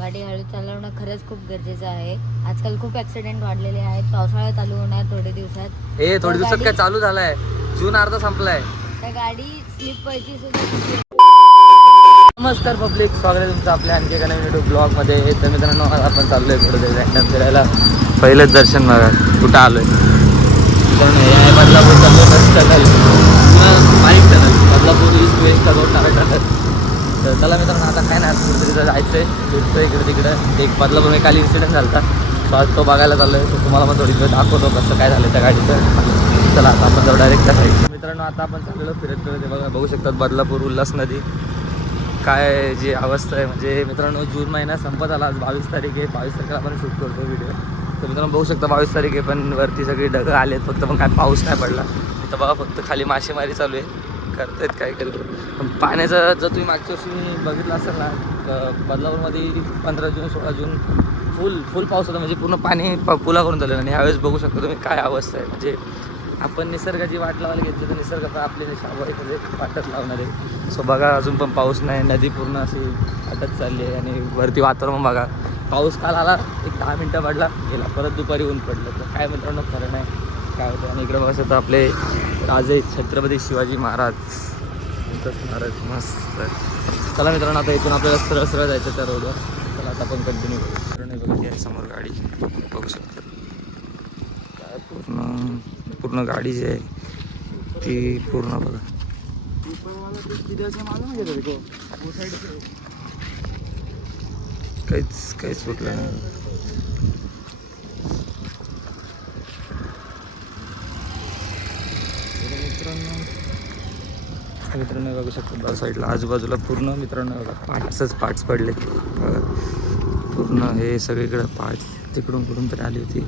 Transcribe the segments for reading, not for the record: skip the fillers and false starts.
गाडी हळू चालवणं खरंच खूप गरजेचं आहे. आजकाल खूप ऍक्सिडेंट वाढलेले आहेत. पावसाळा चालू होणार थोडे दिवसात. थोड्या दिवसात काय चालू झालाय, जून अर्धा संपलाय. त्या गाडी स्लिप व्हायची सुद्धा. नमस्कार पब्लिक, स्वागत आहे तुमचं आपल्या आणखी एका नवीन युट्यूब ब्लॉगमध्ये. तर मित्रांनो, आज आपण चाललोय थोडं रँडम फिरायला. पहिलंच दर्शन बघा कुठं आलोय. मित्रांनो, हे आहे बदलापूर वेस्ट टनल किंवा माईक tunnel, Badlapur east west tunnel. तर चला मित्रांनो, आता काय नाही, कुठेतरी जायचं आहे, फिरतोय इकडे तिकडं. एक बदलापूर काल इन्सिडेंट झाला होता, सो आज तो बघायला चाललोय. तो तुम्हाला पण थोडी दाखवतो कसं काय झालं त्या गाडीचं. चला आता आपण जाऊ डायरेक्ट त्या साईड. मित्रांनो, आता आपण चाललेलो फिरत फिरत. बघा, बघू शकतात बदलापूर उल्हास नदी. काय जी अवस्था आहे म्हणजे मित्रांनो, जून महिना संपत आला. आज 22 तारीख आहे. 22 तारखेला आपण शूट करतो व्हिडिओ. तर मित्रांनो बघू शकता 22 तारीख आहे, पण वरती सगळी ढगं आलेत फक्त, पण काय पाऊस नाही पडला. इथं बघा फक्त खाली मासेमारी चालू आहे. करतायत काय करतो. पण पाण्याचं जर तुम्ही मागच्या वर्षी बघितलं असेल ना, बदलापूरमध्ये 15 जून 16 जून फुल पाऊस होता. म्हणजे पूर्ण पाणी पुला करून झालेलं. आणि ह्यावेळेस बघू शकता तुम्ही काय अवस्था आहे. म्हणजे आपण निसर्गाची वाट लावायला घेतली तर निसर्ग पण आपली शाबाईकडे वाटत लावणार आहे. सो बघा, अजून पण पाऊस नाही. नदी पूर्ण अशी अटत चालली आहे. आणि वरती वातावरण बघा, पाऊस काल आला, एक 10 मिनटं पडला, गेला, परत दुपारी ऊन पडलं. तर काय मित्रांनो खरं नाही काय होतं. आणि इकडे बघा शकता आपले राजे छत्रपती शिवाजी महाराज यांचं स्मारक मस्त. चला मित्रांनो, आता इथून आपल्याला सरळ सरळ जायचं त्या रोडवर. चला आता आपण कंटिन्यू करू. बघा आहे समोर गाडी, बघू शकता. काय पूर्ण गाडी जी आहे ती पूर्ण बघा. काहीच सुटलं नाही. मित्रांनो बघू शकतो साईडला आजूबाजूला पूर्ण मित्रांनो बघा पार्ट्स पडले बघा. पूर्ण हे सगळीकडे पार्ट्स तिकडून कुठून तरी आली होती.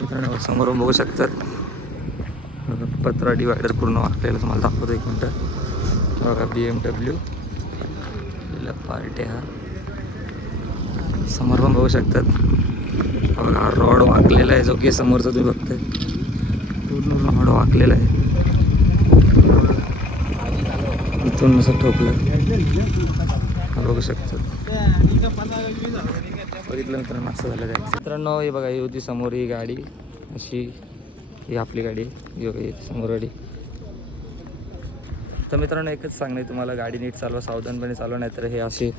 मित्रांनो समोरून बघू शकतात पत्रा डिवायडर पूर्ण वाकलेला. तुम्हाला दाखवतो एक मिनटं. बघा BMW पार्ट आहे हा. समोर पण बघू शकतात बघा, रॉड वाकलेला आहे जो की समोरचा तुम्ही बघताय. पूर्ण रॉड वाकलेला आहे. इथून असं ठोकलं बघू शकतात. बघितलं मित्रांनो असं झालं जायचं. मित्रांनो हे बघा, ही होती समोर ही गाडी अशी. ही आपली गाडी ही समोर गाडी. तर मित्रांनो एकच सांगणे तुम्हाला, गाडी नीट चालवा, सावधानपणे चालवा, नाही तर हे असे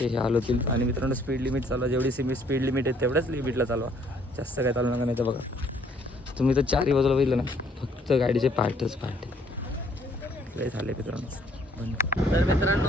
हे हाल होतील. आणि मित्रांनो स्पीड लिमिट चालवा, जेवढी स्पीड लिमिट आहे तेवढ्याच लिमिटला चालवा, जास्त काय चालू नका. नाही तर बघा तुम्ही तर चारही बाजूला बघितलं ना, फक्त गाडीचे पार्टच लय झाले मित्रांनो. तर मित्रांनो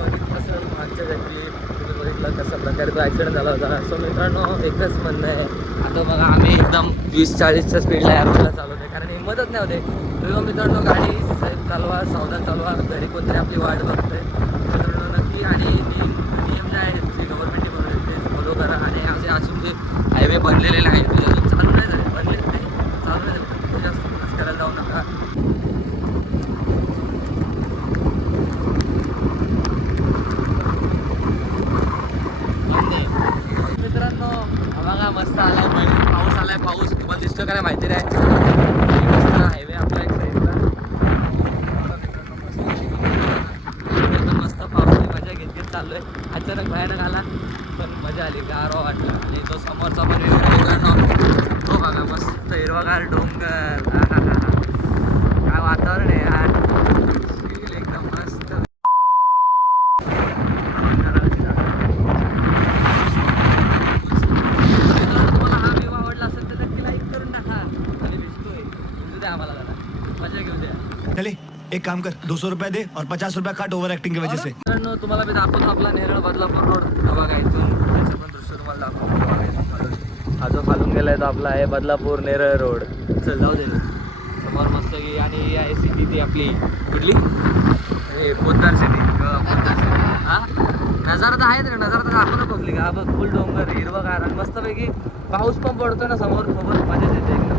बघितलं सर मागच्या व्यक्ती तुम्ही बघितलं कसा प्रकारे तो ॲक्सिडेंट झाला होता. सो मित्रांनो एकच म्हणणं आहे, आता बघा आम्ही एकदम 20-40च्या स्पीडला या रोडला चालवतो आहे, कारण हिंमतच नाही होते. तेव्हा मित्रांनो गाडी साहेब चालवा, सावधान चालवा, घरी कोणतरी आपली वाट बघते मित्रांनो नक्की. आणि नियम जे आहेत जे गव्हर्नमेंटने बनवले ते फॉलो करा. आणि असे असून जे हायवे बनलेले आहेत ते अजून चालू नाही झाले, बनलेत ते चालू नाही झाले, तिथे जास्त प्रवास करायला जाऊ नका. मित्रांनो बघा मस्त आला पाऊस आलाय. पाऊस तुम्हाला दिसतो काय माहिती नाही. मस्त हायवे आपला एक साईडला मस्त पावसाची मजा घेत चाललोय. अचानक भयानक आला पण मजा आली, गारवा वाटला. आणि तो समोरचा पण तो बघा मस्त हिरवागार डोंगर. काय वातावरण आहे यार, एकदम मस्त. चले एक काम कर, 200 रुपये दे और 50 रुपये काट ओव्हर ऍक्टिंग की वजह से. तुम्हाला मी दाखवतो आपला नेरळ बदलापूर रोड. बघा इथून त्याचं पण दृश्य तुम्हाला दाखवतो. हा जो खालून गेलाय तो आपला आहे बदलापूर नेरळ रोड. चल जाऊ दे समोर मस्त की. आणि ही आहे सिटी ती आपली कुठली, हे पोद्दार सिटी. हा नजारा तर आहे, नजारा तर दाखवतो पब्लिक. हा बघ फुल डोंगर हिरवगार आणि मस्तपैकी पाऊस पण पडतोय ना समोर सोबत, मजा येते एकदम.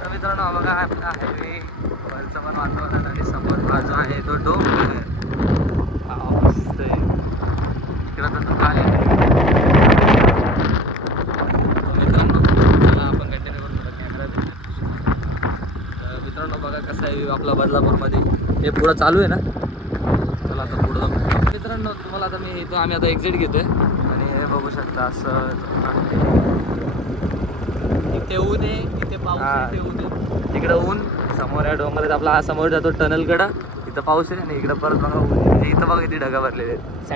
तर मित्रांनो बघा आपला हायवे वरचं पण वातावरण आणि समोर बाजू आहे तो डोंगर. मस्त आहे इकडं तर दुकान आहे. मित्रांनो चला आपण कंटिन्यू करू कॅमेरा. तर मित्रांनो बघा कसं आहे आपला बदलापूरमध्ये. हे पुढं चालू आहे ना, चला चला आता पुढं जाऊ. मित्रांनो तुम्हाला आता मी इथं आम्ही आता एक्झिट घेतोय आणि हे बघू शकता असं इथे ऊन आहे, इथे पाऊस आहे, इथे ऊन आहे. तिकडं ऊन, समोर या डोंगरात आपला हा समोर जातो टनलकडं, इथं पाऊस आहे आणि इकडं परत बघा ऊन. इथं बघा किती ढगा भरलेले आहेत.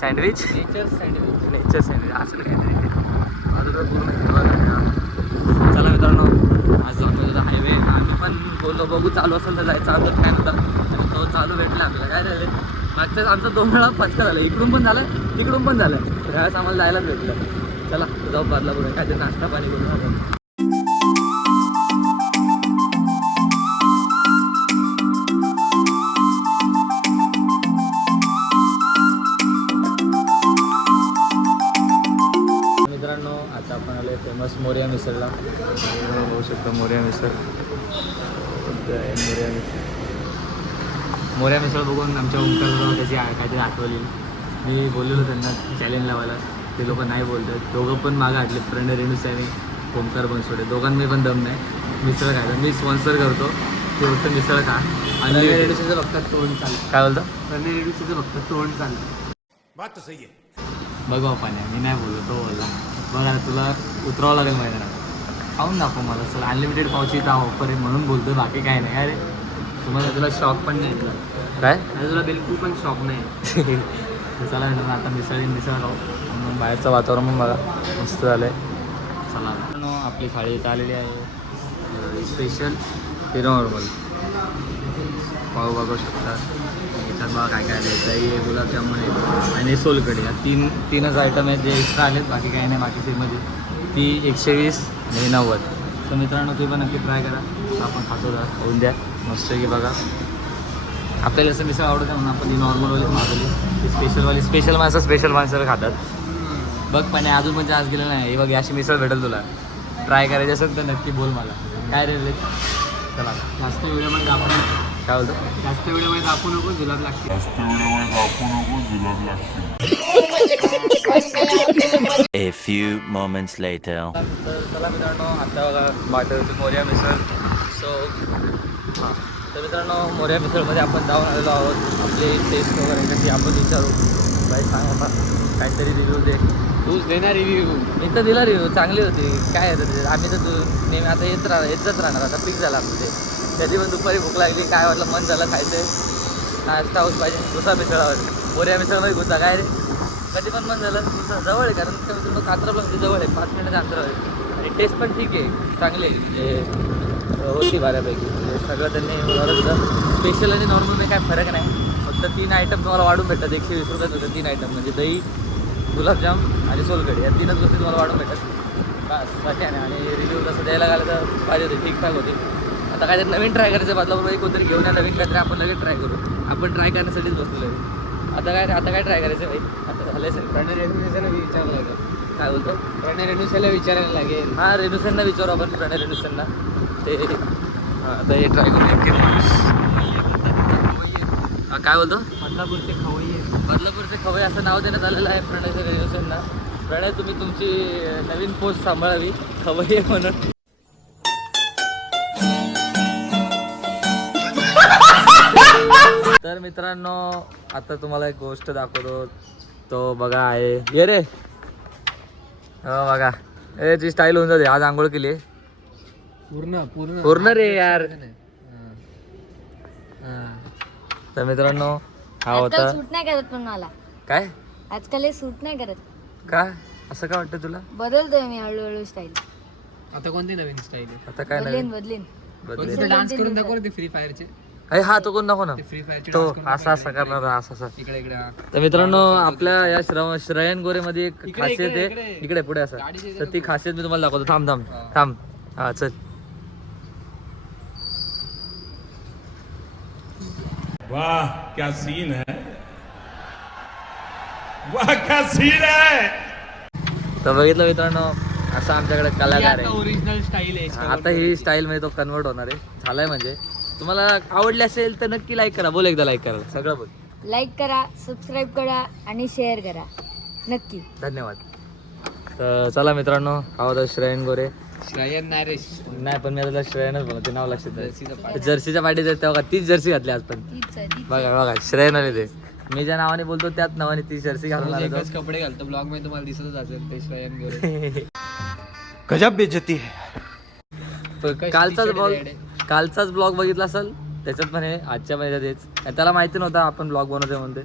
Sandwich nature sandwich. Nature sandwich असं काहीतरी अजून पूर्ण. चला मित्रांनो आज जातो हायवे. आम्ही पण बोललो बघू चालू असेल तर जायचं आमचं काय नव्हतं आणि तो चालू भेटला आपल्याला. काय झालं मागच्याच आमचं 2 वेळा फटका झाला, इकडून पण झालं तिकडून पण झालं. त्यावेळेस आम्हाला जायलाच भेटलं. चला जाऊ बदलापूर काहीतरी नाश्ता पाणी करून आपण. मित्रांनो आता आपण आलो फेमस मोर्या मिसळला. बघू शकतो मोर्या मिसळ. मोर्या मिसळ बघून आमच्या ओंकार त्याची काहीतरी आठवली. मी बोललेलो त्यांना चॅलेंज लावायला, ते लोक नाही बोलतात. दोघं पण मागं हटले, प्रणय रेणुस आणि ओंकार बनसोडे. दोघांनी पण दम नाही मिसळ खायला. मी स्पॉन्सर करतो ते फक्त मिसळ खा. आणि रेणुसीचं फक्त तोंड चालतं. काय बोलतो प्रणय रेणुसीचं फक्त तोंड चालतं. बात तो सही है. बघा पाण्या मी नाही बोललो, तो बोलला. बघा तुला उतरावं लागेल मैदानात, खाऊन दाखव मला. चला अनलिमिटेड पावची इथं ऑफर आहे म्हणून बोलतो, बाकी काय नाही. अरे तुम्हाला तुला शॉक पण नाही तुला. काय तुला बिलकुल पण शॉक नाही. चला मित्रांनो आता मिसळ खाऊ. म्हणून बाहेरचं वातावरण पण बघा मस्त झालं आहे. चला मित्रांनो आपली थाळी इथं आलेली आहे. स्पेशल हिरो नॉर्मल पाव बघू शकता. याच्यात बघा काय काय आलं. दही आहे, गुलाबजामुन आहे आणि सोलकढी. या तीनच आयटम आहेत जे एक्स्ट्रा आलेत, बाकी काही नाही. बाकी सेममध्ये ती 120 आणि 90. तर मित्रांनो तुम्ही पण नक्की ट्राय करा. आपण खातो होऊन द्या मस्त की. बघा आपल्याला असं मिसळ आवडतं म्हणून आपण ही नॉर्मलवालीच मागवली. ती स्पेशल माणसं खातात. बघ पण अजून म्हणजे आज गेलं नाही. हे बघ अशी मिसळ भेटेल तुला. ट्राय करायची असेल तर नक्की बोल मला. काय रे चला जास्त व्हिडिओमध्ये दाखवू नको. काय बोलतो जास्त व्हिडिओमध्ये दाखवू नको, जुलाब लागते. A few moments later. तर चला मित्रांनो आता बघा वाटत होती मोर्या मिसळ. सो हां तर मित्रांनो मोर्या मिसळमध्ये आपण जाऊन आलेलो आहोत. आपली टेस्ट वगैरे कशी आपण विचारू. बाई सांग आता काहीतरी रिव्ह्यू दे. तूच देणार रिव्ह्यू. मी तर दिला रिव्ह्यू, चांगली होती. काय येतं ते आम्ही तर नेहमी आता येतच राहणार. आता फिक्स झाला आपलं ते. कधी पण दुपारी भूक लागली काय वाटलं मन झालं खायचं नाश्ता हाऊस पाहिजे दुसरा मिसळावर. मोर्या मिसळमध्ये घुसा काय रे कधी पण मन झालं दुसरं जवळ आहे. कारण कमी तुम्ही कात्रपला जवळ आहे, 5 मिनिटाच्या अंतरावर आहे. आणि टेस्ट पण ठीक आहे, चांगली आहे. म्हणजे होती बऱ्यापैकी. म्हणजे सगळं त्यांनी बरंच स्पेशल आणि नॉर्मलमध्ये काय फरक नाही. फक्त 3 आयटम तुम्हाला वाढून भेटतात. 120 रुपयात होतं 3 आयटम. म्हणजे दही, गुलाबजाम आणि सोलकढी या 3च गोष्टी तुम्हाला वाढून भेटतात. बस बाकी नाही. आणि रिव्ह्यू कसं द्यायला गेलं तर पाहिजे होते, ठीकठाक होते. आता काय नवीन ट्राय करायचं बदलापूर कोणतरी घेऊन या नवीन काहीतरी आपण लगेच ट्राय करू. आपण ट्राय करण्यासाठीच बसलेलो आहे. आता काय ट्राय करायचं भाई. आता झालं असेल. प्रणय रेणुसीला विचारायला लागेल. काय बोलतो प्रणय रेणुसीला विचारायला लागेल. हां रेणुसेंना विचारू आपण. प्रणय रेणुसेंना ते आता हे ट्राय करू. काय बोलतो बदलापूरचे खवय्ये. बदलापूरचे खवय असं नाव देण्यात आलेलं आहे प्रणय रेणुसेंना. प्रणय तुम्ही तुमची नवीन पोस्ट सांभाळावी खवय्ये म्हणून. तर मित्रांनो आता तुम्हाला एक गोष्ट दाखवतो. तो बघा आहे ये रे. हो बघा याची स्टाईल होऊन जाते. आज आंघोळ केली पूर्ण रे यार. तर मित्रांनो हा होता. आजकाल सूट नाही करत पण मला. काय आजकाल हे सूट नाही करत. का असं काय वाटतं तुला? बदलतोय मी हळूहळू स्टाईल. आता कोणती नवीन स्टाईल आहे? आता काय बदलेन नाही बदलेन. कोणते डान्स करून दाखव रे ते फ्री फायरचे. अरे हा तो कोण दाखव ना. ते फ्री फायरचे तो डान्स करून असा असा करणार असा. इकडे इकडे हा. तर मित्रांनो आपल्या या श्रयण गोरेमध्ये एक इकडे, खासियत इकडे, आहे. इकडे. इकडे पुढे असं. गाडीच्या तर ती खासियत मी तुम्हाला दाखवतो. थांब हा चल. वाह क्या सीन है, वाह क्या सीन है. तर बघितलं मित्रांनो असं आमच्याकडे कलाकार आहे. ओरिजिनल स्टाईल आहे. आता ही स्टाईल मध्ये तो कन्वर्ट होणार आहे. झालाय म्हणजे तुम्हाला आवडली असेल तर नक्की लाईक करा. बोल एकदा लाईक करा. सगळं बोल. लाईक करा, सबस्क्राईब करा आणि शेअर करा नक्की. धन्यवाद. तर चला मित्रांनो हा होता श्रेयन गोरे. श्रेयन नाही रे. नाही पण मी आता श्रेयनच बोला ते नाव लक्षात जर्सीचं आहे. जर्सीच्या पाठीत आहे तेव्हा तीच जर्सी घातली आज पण. तीच आहे, तीच बघा बघा श्रेयन आले ते. मी ज्या नावाने बोलतो त्याच नावाने ती जर्सी घालून आलो एकच कपडे घालतो ब्लॉग मध्ये तुम्हाला दिसतच असेल ते श्रेयन गोरे. गजब बेइज्जती है. कालचाच ब्लॉग बघितला असेल त्याच्यात पण हे आजच्या महिन्यात हेच. आणि त्याला माहिती नव्हतं आपण ब्लॉग बनवतोय म्हणते.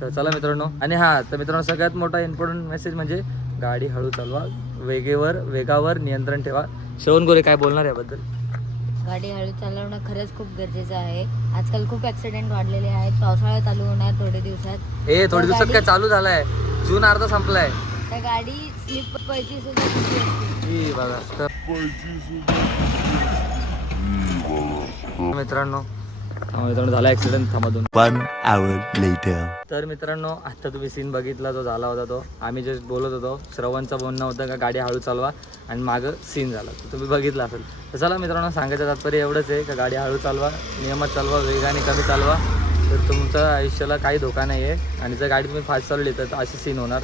तर चला मित्रांनो. आणि हा तर मित्रांनो सगळ्यात मोठा इम्पॉर्टंट मेसेज म्हणजे गाडी हळू चालवा, वेगावर नियंत्रण ठेवा. श्रवण गोरे काय बोलणार याबद्दल? गाडी हळू चालवणं खरंच खूप गरजेचं आहे. आजकाल खूप ऍक्सिडेंट वाढलेले आहेत. पावसाळा चालू होणार थोडे दिवसात. थोड्या दिवसात काय चालू झालाय? जून अर्धा संपलाय. त्या गाडी स्लिप व्हायची सुद्धा भीती असते. ही बघा मित्रांनो झाला ऍक्सिडेंट. थांबा दोन. 1 hour later. तर मित्रांनो आता तुम्ही सीन बघितला जो झाला होता तो आम्ही जस्ट बोलत होतो. श्रवणचं बोलणं होतं का गाडी हळू चालवा आणि मागं सीन झाला तो तुम्ही बघितला असेल. तर चला मित्रांनो सांगायचं तात्पर्य एवढंच आहे का गाडी हळू चालवा, नियमात चालवा, वेगाने कमी चालवा तर तुमच्या आयुष्याला काही धोका नाही आहे. आणि जर गाडी तुम्ही फास्ट चालवली तर अशी सीन होणार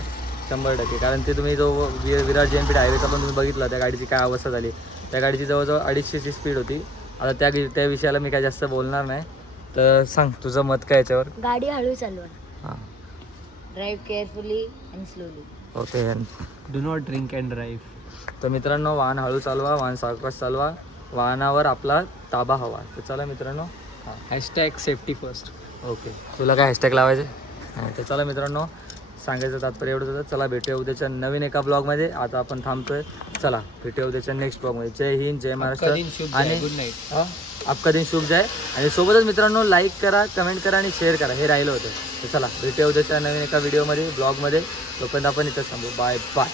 100%. कारण ते तुम्ही जो विरार JNPT हायवेचा पण तुम्ही बघितला त्या गाडीची काय अवस्था झाली. त्या गाडीची जवळजवळ 250ची स्पीड होती. आता त्या विषयाला मी काय जास्त बोलणार नाही. तर सांग तुझं मत काय याच्यावर? गाडी हळू चालवा. हां drive carefully and slowly. Okay. Do not drink and drive. तर मित्रांनो वाहन हळू चालवा, वाहन सावकाश चालवा, वाहनावर आपला ताबा हवा. तर चला मित्रांनो. हां हॅशटॅग सेफ्टी फर्स्ट. ओके. तुला काय हॅशटॅग लावायचे? तर चला मित्रांनो सांगायचं तात्पर्य एवढंच होतं. चला भेटूया उद्याच्या नवीन एका ब्लॉगमध्ये. आता आपण थांबतोय. चला भेटूया उद्याच्या नेक्स्ट ब्लॉगमध्ये. जय हिंद, जय महाराष्ट्र आणि गुड नाईट. आपका दिन शुभ जाय. आणि सोबतच मित्रांनो लाईक करा, कमेंट करा आणि शेअर करा. हे राहिलं होतं. तर चला भेटूया उद्याच्या नवीन एका व्हिडिओमध्ये ब्लॉगमध्ये. तोपर्यंत आपण इथंच थांबू. Bye bye.